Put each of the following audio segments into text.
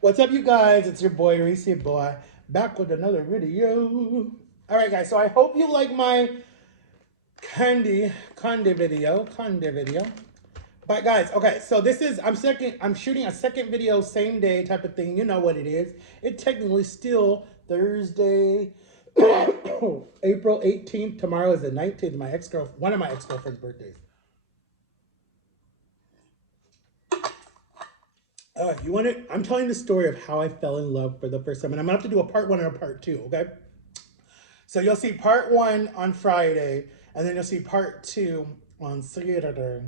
What's up, you guys? It's your boy Reese Boy back with another video. All right, guys. So I hope you like my candy video. But guys, okay. So this is I'm shooting a second video same day type of thing. You know what it is? It technically still Thursday, April 18th. Tomorrow is the 19th. One of my ex girlfriend's birthdays. You want it? I'm telling the story of how I fell in love for the first time, and I'm gonna have to do a part one and a part two. Okay. So you'll see part one on Friday, and then you'll see part two on Saturday.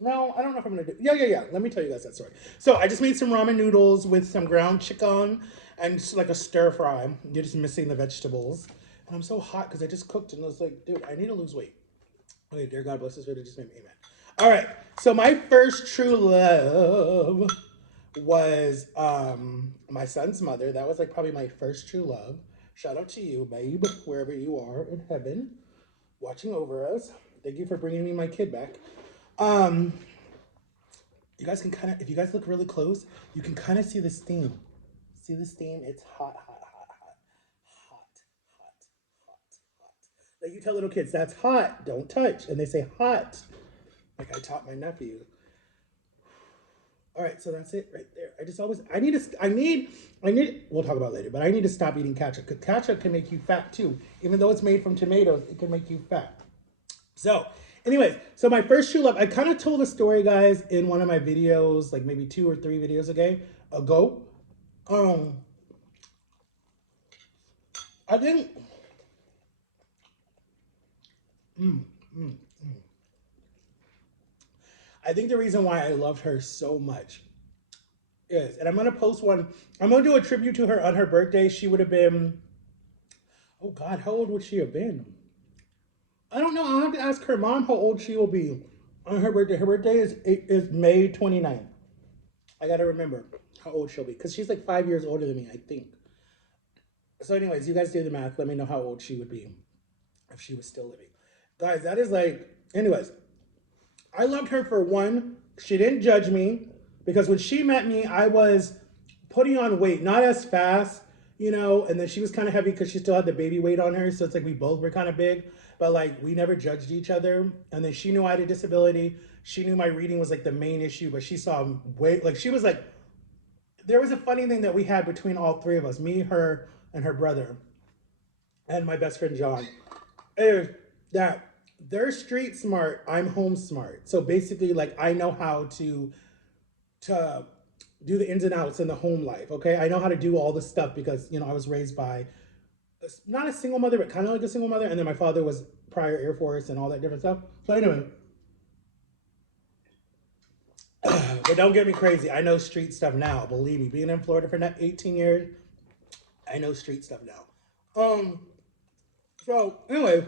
No, I don't know if I'm gonna do. Yeah. Let me tell you guys that story. So I just made some ramen noodles with some ground chicken and just like a stir fry. You're just missing the vegetables, and I'm so hot because I just cooked and I was like, dude, I need to lose weight. Okay, dear God bless this video. Just made me amen. All right. So my first true love was my son's mother. That was like probably my first true love. Shout out to you, babe, wherever you are in heaven, watching over us. Thank you for bringing me my kid back. Um, you guys can kind of, if you guys look really close, you can kind of see the steam. See the steam? It's hot, hot. Like you tell little kids, that's hot, don't touch. And they say hot. Like I taught my nephew. All right, so that's it right there. I just always, we'll talk about it later, but I need to stop eating ketchup because ketchup can make you fat too. Even though it's made from tomatoes, it can make you fat. So, anyways, so my first true love, I kind of told a story, guys, in one of my videos, like maybe 2 or 3 videos ago. Um, I didn't, mm, mm, I think the reason why I loved her so much is, and I'm gonna post one, I'm gonna do a tribute to her on her birthday. She would have been, oh God, how old would she have been? I don't know. I'll have to ask her mom how old she will be on her birthday. Her birthday is May 29th. I gotta remember how old she'll be because she's like 5 years older than me, I think. So, anyways, you guys do the math. Let me know how old she would be if she was still living. Guys, that is like, anyways, I loved her for one. She didn't judge me because when she met me, I was putting on weight, not as fast, and then she was kind of heavy because she still had the baby weight on her. So it's like we both were kind of big, but like we never judged each other. And then she knew I had a disability. She knew my reading was like the main issue, but she saw weight. Like she was like, there was a funny thing that we had between all three of us, me, her, and her brother, and my best friend John, is that they're street smart, I'm home smart. So basically, like I know how to do the ins and outs in the home life. Okay, I know how to do all this stuff because I was raised by not a single mother, but kind of like a single mother, and then my father was prior Air Force and all that different stuff. So anyway, but don't get me crazy. I know street stuff now. Believe me, being in Florida for 18 years, I know street stuff now. So anyway,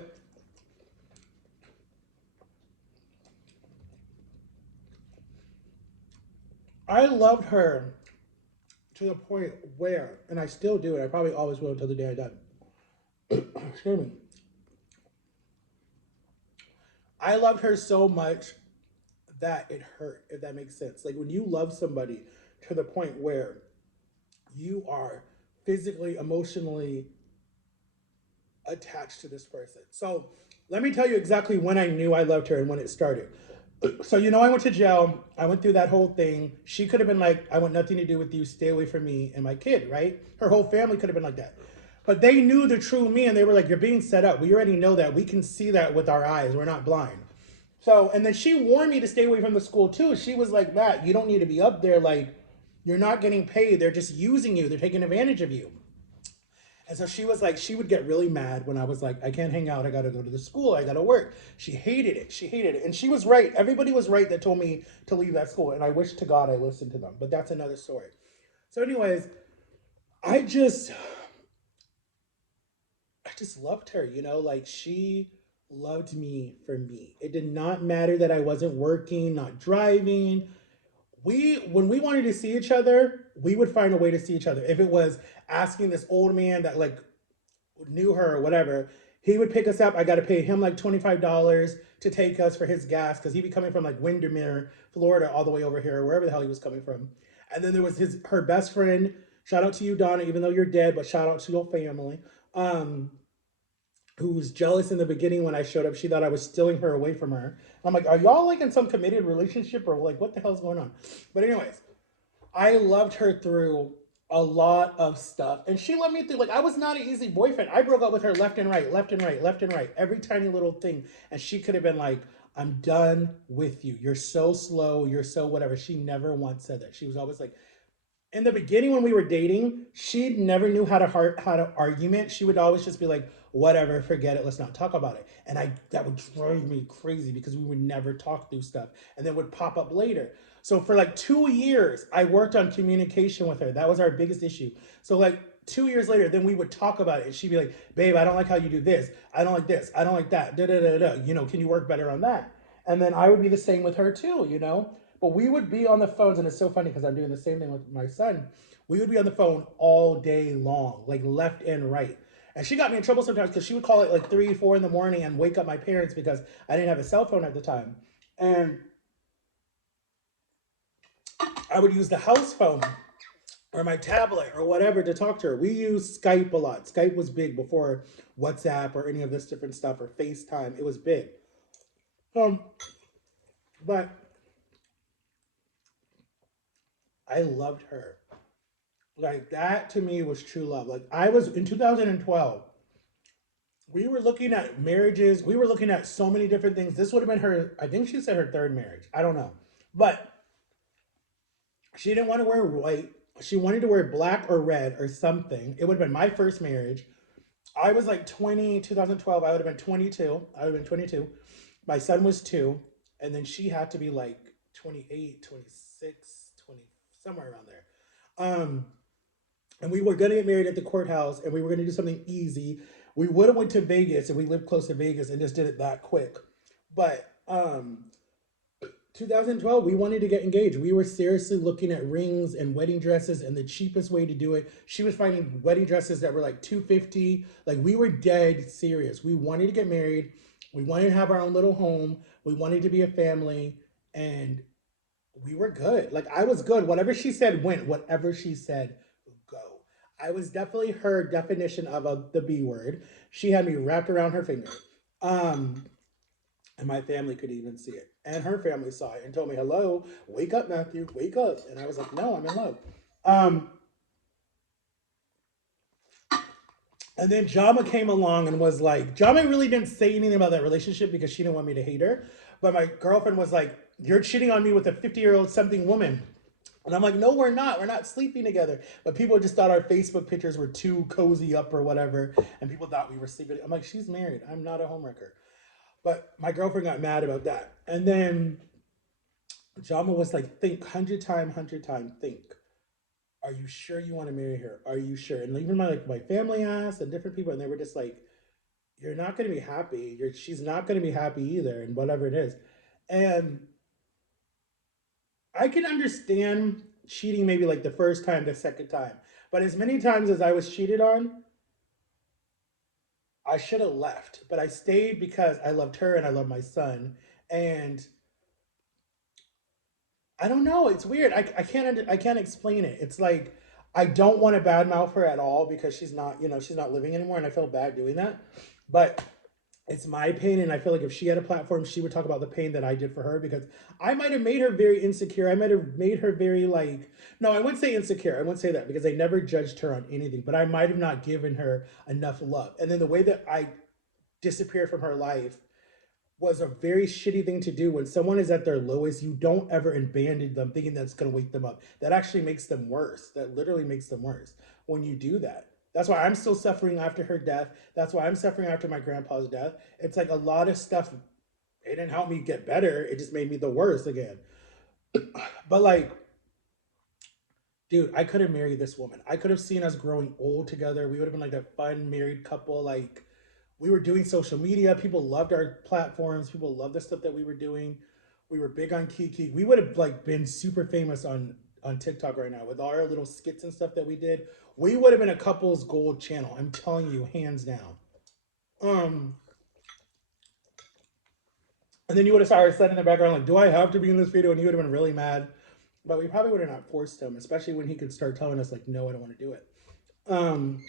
I loved her to the point where, and I still do, and I probably always will until the day I die. Excuse me. I loved her so much that it hurt, if that makes sense. Like when you love somebody to the point where you are physically, emotionally attached to this person. So let me tell you exactly when I knew I loved her and when it started. So I went to jail. I went through that whole thing. She could have been like, I want nothing to do with you. Stay away from me and my kid, right? Her whole family could have been like that. But they knew the true me and they were like, you're being set up. We already know that. We can see that with our eyes. We're not blind. So, and then she warned me to stay away from the school too. She was like, Matt, you don't need to be up there. Like, you're not getting paid. They're just using you. They're taking advantage of you. And so she was like, she would get really mad when I was like, I can't hang out. I got to go to the school. I got to work. She hated it. She hated it. And she was right. Everybody was right that told me to leave that school. And I wish to God I listened to them. But that's another story. So, anyways, I just, I just loved her, like she loved me for me. It did not matter that I wasn't working, not driving. When we wanted to see each other, we would find a way to see each other. If it was asking this old man that like knew her or whatever, he would pick us up. I got to pay him like $25 to take us for his gas because he'd be coming from like Windermere, Florida, all the way over here, or wherever the hell he was coming from. And then there was her best friend. Shout out to you, Donna, even though you're dead, but shout out to your family. Um, who was jealous in the beginning when I showed up. She thought I was stealing her away from her. I'm like, are y'all like in some committed relationship or like what the hell's going on? But anyways, I loved her through a lot of stuff. And she let me through, like, I was not an easy boyfriend. I broke up with her left and right, left and right, left and right, every tiny little thing. And she could have been like, I'm done with you. You're so slow. You're so whatever. She never once said that. She was always like, in the beginning when we were dating, she never knew how to argument. She would always just be like, "Whatever, forget it. Let's not talk about it." And I that would drive me crazy because we would never talk through stuff, and then would pop up later. So for like 2 years, I worked on communication with her. That was our biggest issue. So like 2 years later, then we would talk about it, and she'd be like, "Babe, I don't like how you do this. I don't like this. I don't like that. Da da da da. Can you work better on that?" And then I would be the same with her too. But we would be on the phones, and it's so funny because I'm doing the same thing with my son. We would be on the phone all day long, like left and right. And she got me in trouble sometimes because she would call it like 3, 4 in the morning and wake up my parents because I didn't have a cell phone at the time. And I would use the house phone or my tablet or whatever to talk to her. We used Skype a lot. Skype was big before WhatsApp or any of this different stuff or FaceTime. It was big. Um, but I loved her. Like that to me was true love. Like I was in 2012, we were looking at marriages. We were looking at so many different things. This would have been her, I think she said her third marriage. I don't know. But she didn't want to wear white. She wanted to wear black or red or something. It would have been my first marriage. I was like 20, 2012. I would have been 22. I would have been 22. My son was 2. And then she had to be like 28, 26, 20, somewhere around there. Um, and we were gonna get married at the courthouse, and we were gonna do something easy. We would have went to Vegas, and we lived close to Vegas, and just did it that quick. But 2012, we wanted to get engaged. We were seriously looking at rings and wedding dresses, and the cheapest way to do it. She was finding wedding dresses that were like 250. Like we were dead serious. We wanted to get married. We wanted to have our own little home. We wanted to be a family, and we were good. Like I was good. Whatever she said went. Whatever she said, go. I was definitely her definition of the B word. She had me wrapped around her finger. Um, and my family could even see it. And her family saw it and told me, "Hello, wake up, Matthew, wake up." And I was like, "No, I'm in love." Um, and then Jama came along and was like, Jama really didn't say anything about that relationship because she didn't want me to hate her. But my girlfriend was like, "You're cheating on me with a 50-year-old something woman." And I'm like, "No, we're not. We're not sleeping together." But people just thought our Facebook pictures were too cozy up or whatever. And people thought we were sleeping. I'm like, "She's married. I'm not a homewrecker." But my girlfriend got mad about that. And then Jama was like, "Think, 100 time, 100 time, think. Are you sure you want to marry her? Are you sure?" And even my family asked and different people, and they were just like, "You're not going to be happy. She's not going to be happy either, and whatever it is." And I can understand cheating maybe like the first time, the second time, but as many times as I was cheated on, I should have left. But I stayed because I loved her and I love my son, and I don't know. It's weird. I can't explain it. It's like I don't want to badmouth her at all because she's not living anymore, and I feel bad doing that. But it's my pain, and I feel like if she had a platform, she would talk about the pain that I did for her because I might have made her very insecure. I might have made her very like no, I wouldn't say insecure. I wouldn't say that because I never judged her on anything, but I might have not given her enough love. And then the way that I disappeared from her life was a very shitty thing to do when someone is at their lowest. You don't ever abandon them thinking that's going to wake them up. That actually makes them worse. That literally makes them worse when you do that. That's why I'm still suffering after her death. That's why I'm suffering after my grandpa's death. It's like a lot of stuff. It didn't help me get better. It just made me the worst again. But like, dude, I could have married this woman. I could have seen us growing old together. We would have been like a fun married couple. Like, we were doing social media. People loved our platforms. People loved the stuff that we were doing. We were big on Kiki. We would have like been super famous on TikTok right now with all our little skits and stuff that we did. We would have been a couple's gold channel. I'm telling you, hands down. Um, and then you would have saw our son in the background, like, "Do I have to be in this video?" And he would have been really mad. but we probably would have not forced him, especially when he could start telling us like, no, I don't want to do it. Um,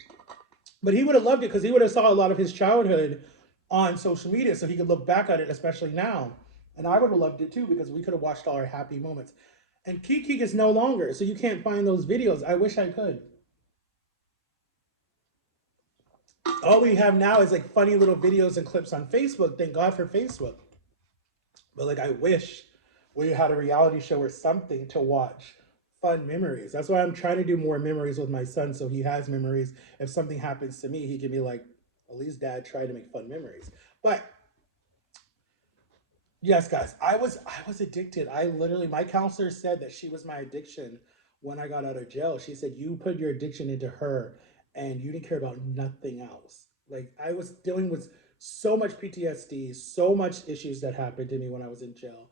but he would have loved it because he would have saw a lot of his childhood on social media, so he could look back at it, especially now. And I would have loved it too because we could have watched all our happy moments. And Kiki is no longer, so you can't find those videos. I wish I could. All we have now is like funny little videos and clips on Facebook. Thank God for Facebook. But like, I wish we had a reality show or something to watch fun memories. That's why I'm trying to do more memories with my son so he has memories. If something happens to me, he can be like, at least dad tried to make fun memories. But yes, guys, I was addicted. I literally my counselor said that she was my addiction when I got out of jail. She said you put your addiction into her and you didn't care about nothing else. Like I was dealing with so much PTSD, so much issues that happened to me when I was in jail.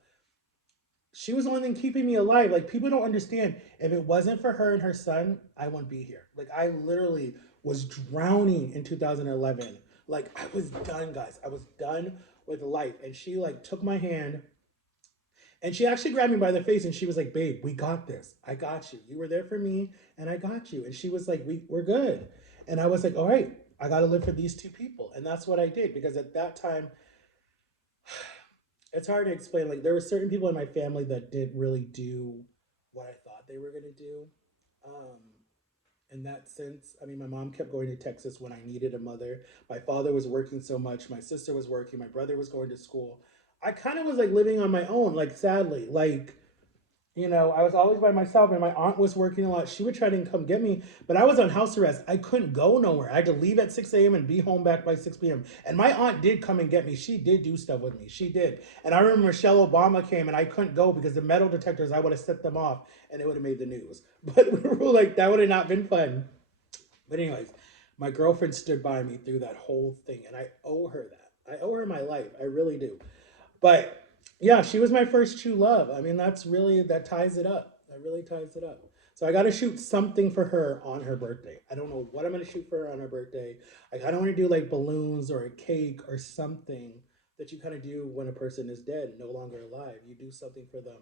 She was the only thing keeping me alive. Like people don't understand. If it wasn't for her and her son, I wouldn't be here. Like I literally was drowning in 2011. Like I was done, guys. I was done with life. And she like took my hand and she actually grabbed me by the face and she was like, "Babe, we got this. I got you. You were there for me and I got you." And she was like, we're good." And I was like, "All right, I got to live for these two people." And that's what I did because at that time it's hard to explain. Like there were certain people in my family that didn't really do what I thought they were gonna do. Um, in that sense, I mean, my mom kept going to Texas when I needed a mother. My father was working so much. My sister was working. My brother was going to school. I kind of was like living on my own. Like sadly, like I was always by myself, and my aunt was working a lot. She would try to come get me, but I was on house arrest. I couldn't go nowhere. I had to leave at 6 a.m. and be home back by 6 p.m. And my aunt did come and get me. She did do stuff with me. She did. And I remember Michelle Obama came, and I couldn't go because the metal detectors, I would have set them off, and it would have made the news. But we were like, that would have not been fun. But, anyways, my girlfriend stood by me through that whole thing, and I owe her that. I owe her my life. I really do. But yeah, she was my first true love. I mean, that ties it up. That really ties it up. So I got to shoot something for her on her birthday. I don't know what I'm going to shoot for her on her birthday. Like, I don't want to do like balloons or a cake or something that you kind of do when a person is dead, no longer alive. You do something for them.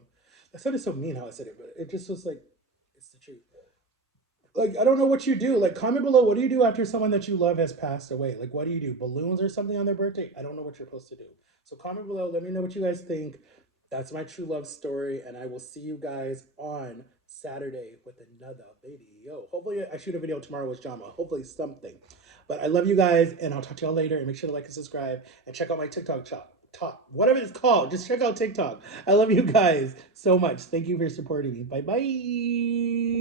That sounded so mean how I said it, but it just was like, it's the truth. Like, I don't know what you do. Like, comment below, what do you do after someone that you love has passed away? Like, what do you do? Balloons or something on their birthday? I don't know what you're supposed to do. So comment below, let me know what you guys think. That's my true love story, and I will see you guys on Saturday with another video. Hopefully I shoot a video tomorrow with Jama. Hopefully something. But I love you guys, and I'll talk to y'all later. And make sure to like and subscribe and check out my TikTok shop. Talk, whatever it's called, just check out TikTok. I love you guys so much. Thank you for supporting me. Bye bye.